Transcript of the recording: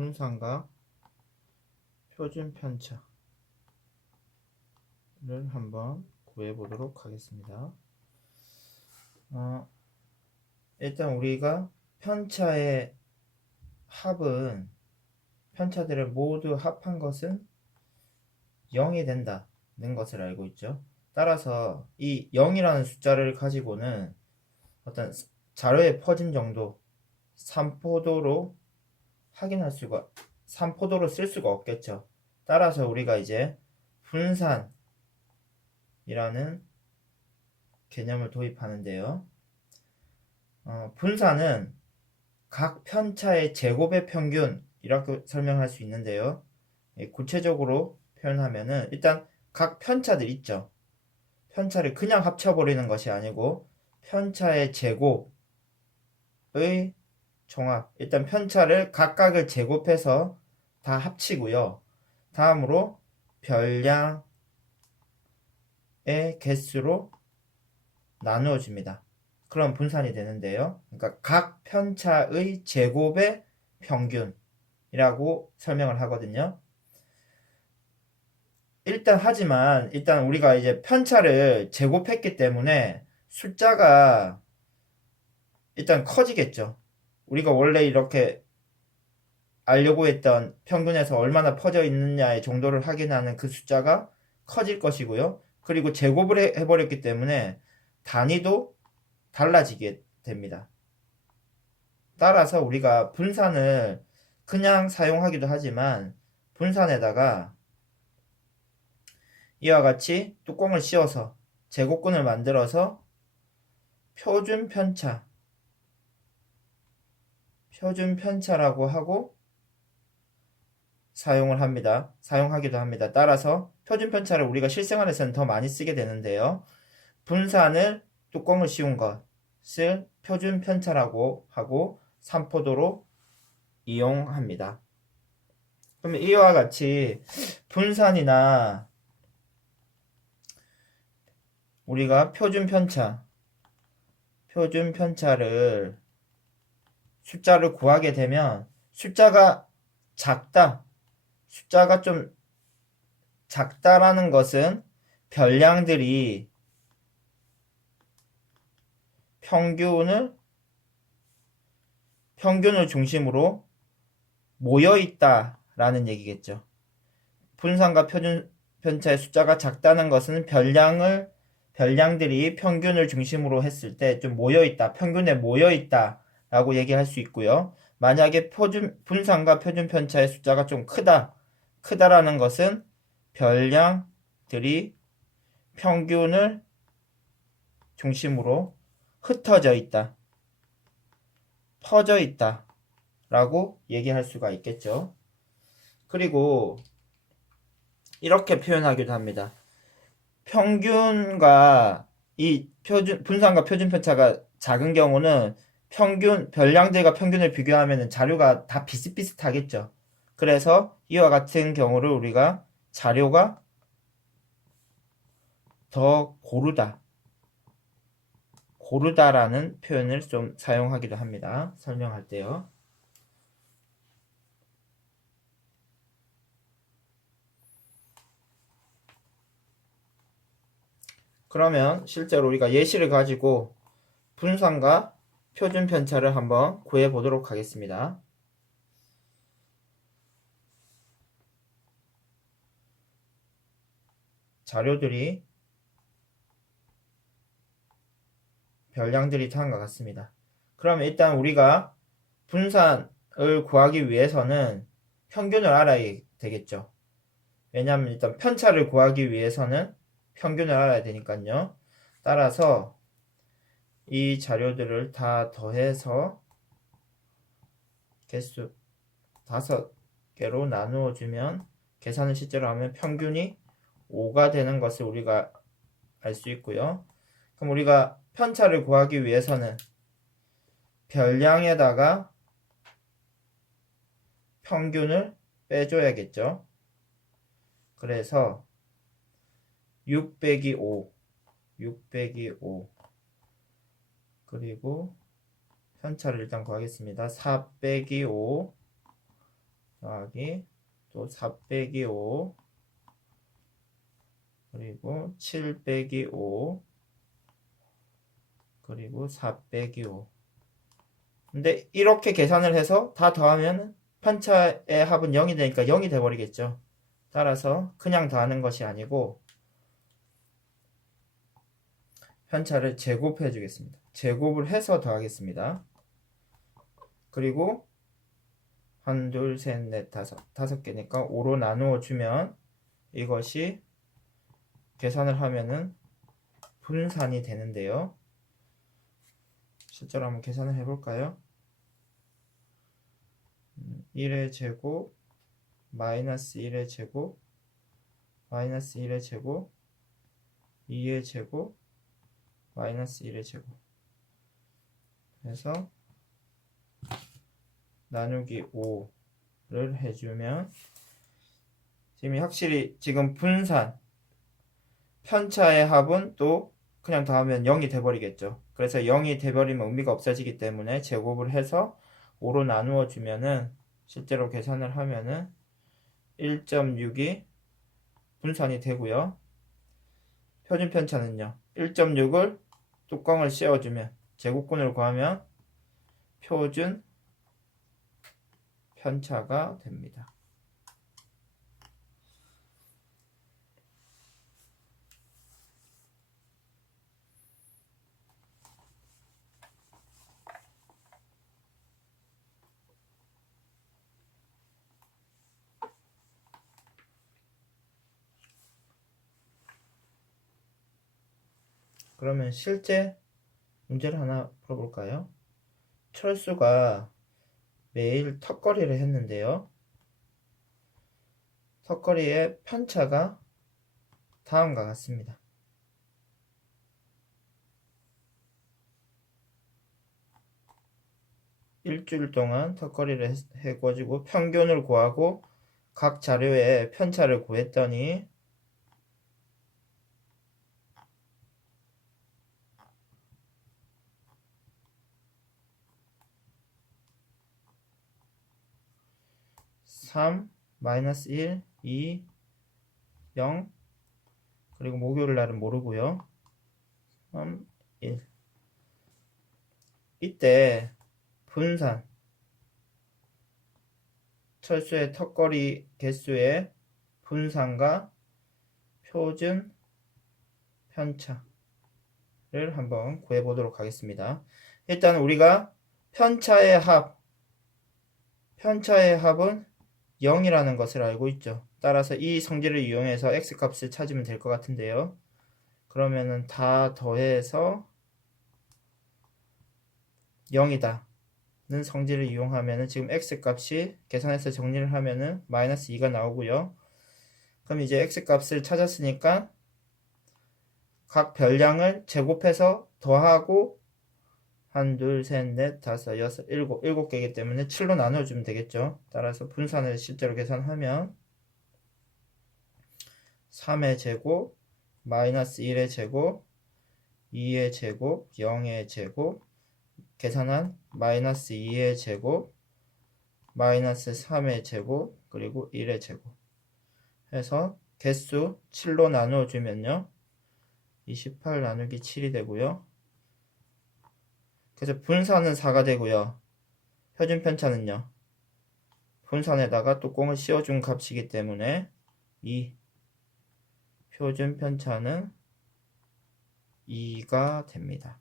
분산과 표준 편차를 한번 구해 보도록 하겠습니다. 일단 우리가 편차의 합은 편차들을 모두 합한 것은 0이 된다는 것을 알고 있죠. 따라서 이 0이라는 숫자를 가지고는 어떤 자료의 퍼짐 정도 3포도로 확인할 수가 3포도로 쓸 수가 없겠죠. 따라서 우리가 이제 분산이라는 개념을 도입하는데요. 분산은 각 편차의 제곱의 평균 이렇게 설명할 수 있는데요. 구체적으로 표현하면은 일단 각 편차들 있죠. 편차를 그냥 합쳐버리는 것이 아니고 편차의 제곱의 종합. 일단 편차를 각각을 제곱해서 다 합치고요. 다음으로 별량의 개수로 나누어 줍니다. 그럼 분산이 되는데요. 그러니까 각 편차의 제곱의 평균이라고 설명을 하거든요. 일단 우리가 이제 편차를 제곱했기 때문에 숫자가 일단 커지겠죠. 우리가 원래 이렇게 알려고 했던 평균에서 얼마나 퍼져 있느냐의 정도를 확인하는 그 숫자가 커질 것이고요. 그리고 제곱을 해버렸기 때문에 단위도 달라지게 됩니다. 따라서 우리가 분산을 그냥 사용하기도 하지만 분산에다가 이와 같이 뚜껑을 씌워서 제곱근을 만들어서 표준 편차라고 하고 사용하기도 합니다. 따라서 표준 편차를 우리가 실생활에서는 더 많이 쓰게 되는데요. 분산을 뚜껑을 씌운 것을 표준 편차라고 하고 3포도로 이용합니다. 그러면 이와 같이 분산이나 우리가 표준 편차를 숫자를 구하게 되면 숫자가 좀 작다라는 것은 별량들이 평균을 중심으로 모여 있다라는 얘기겠죠. 분산과 표준 편차의 숫자가 작다는 것은 별량들이 평균을 중심으로 했을 때 좀 모여 있다, 평균에 모여 있다라고 얘기할 수 있고요. 만약에 분산과 표준 편차의 숫자가 좀 크다라는 것은 별량들이 평균을 중심으로 흩어져 있다, 퍼져 있다 라고 얘기할 수가 있겠죠. 그리고 이렇게 표현하기도 합니다. 평균과 이 분산과 표준 편차가 작은 경우는 별량들과 평균을 비교하면 자료가 다 비슷비슷하겠죠. 그래서 이와 같은 경우를 우리가 자료가 더 고르다라는 표현을 좀 사용하기도 합니다. 설명할 때요. 그러면 실제로 우리가 예시를 가지고 분산과 표준 편차를 한번 구해 보도록 하겠습니다. 자료들이 별량들이 다음과 같습니다. 그러면 일단 우리가 분산을 구하기 위해서는 평균을 알아야 되겠죠. 왜냐하면 일단 편차를 구하기 위해서는 평균을 알아야 되니까요. 따라서 이 자료들을 다 더해서 개수 5개로 나누어 주면 계산을 실제로 하면 평균이 5가 되는 것을 우리가 알 수 있고요. 그럼 우리가 편차를 구하기 위해서는 별량에다가 평균을 빼줘야겠죠. 그래서 6 빼기 5 그리고 편차를 일단 구하겠습니다. 4 빼기 5 더하기 또 4 빼기 5 그리고 7 빼기 5 그리고 4 빼기 5. 근데 이렇게 계산을 해서 다 더하면 편차의 합은 0이 되니까 0이 돼버리겠죠. 따라서 그냥 더하는 것이 아니고 편차를 제곱해 주겠습니다. 제곱을 해서 더하겠습니다. 그리고 1, 2, 3, 4, 5 개니까 5로 나누어 주면 이것이 계산을 하면은 분산이 되는데요. 실제로 한번 계산을 해볼까요? 1의 제곱 마이너스 1의 제곱 마이너스 1의 제곱 2의 제곱 마이너스 1의 제곱 해서 나누기 5를 해주면 지금 확실히 지금 분산 편차의 합은 또 그냥 더하면 0이 돼버리겠죠. 그래서 0이 돼버리면 의미가 없어지기 때문에 제곱을 해서 5로 나누어 주면은 실제로 계산을 하면은 1.6이 분산이 되고요. 표준 편차는요. 1.6을 뚜껑을 씌워주면 제곱근을 구하면 표준 편차가 됩니다. 그러면 실제 문제를 하나 풀어볼까요? 철수가 매일 턱걸이를 했는데요. 턱걸이의 편차가 다음과 같습니다. 일주일 동안 턱걸이를 해가지고 평균을 구하고 각 자료의 편차를 구했더니 (3) 마이너스 1, 2, 0 그리고 목요일 날은 모르고요. 3, 1 이때 분산 철수의 턱걸이 개수의 분산과 표준 편차를 한번 구해보도록 하겠습니다. 일단 우리가 편차의 합은 0이라는 것을 알고 있죠. 따라서 이 성질을 이용해서 x값을 찾으면 될 것 같은데요. 그러면은 다 더해서 0이다 는 성질을 이용하면은 지금 x값이 계산해서 정리를 하면은 마이너스 2가 나오고요. 그럼 이제 x값을 찾았으니까 각 별량을 제곱해서 더하고 1, 2, 3, 4, 5, 6, 7개이기 때문에 7로 나눠주면 되겠죠. 따라서 분산을 실제로 계산하면 3의 제곱 마이너스 1의 제곱 2의 제곱 0의 제곱 계산한 마이너스 2의 제곱 마이너스 3의 제곱 그리고 1의 제곱 해서 개수 7로 나누어주면요 28 나누기 7이 되고요. 그래서 분산은 4가 되고요. 표준 편차는요 분산에다가 뚜껑을 씌워준 값이기 때문에 2 표준 편차는 2가 됩니다.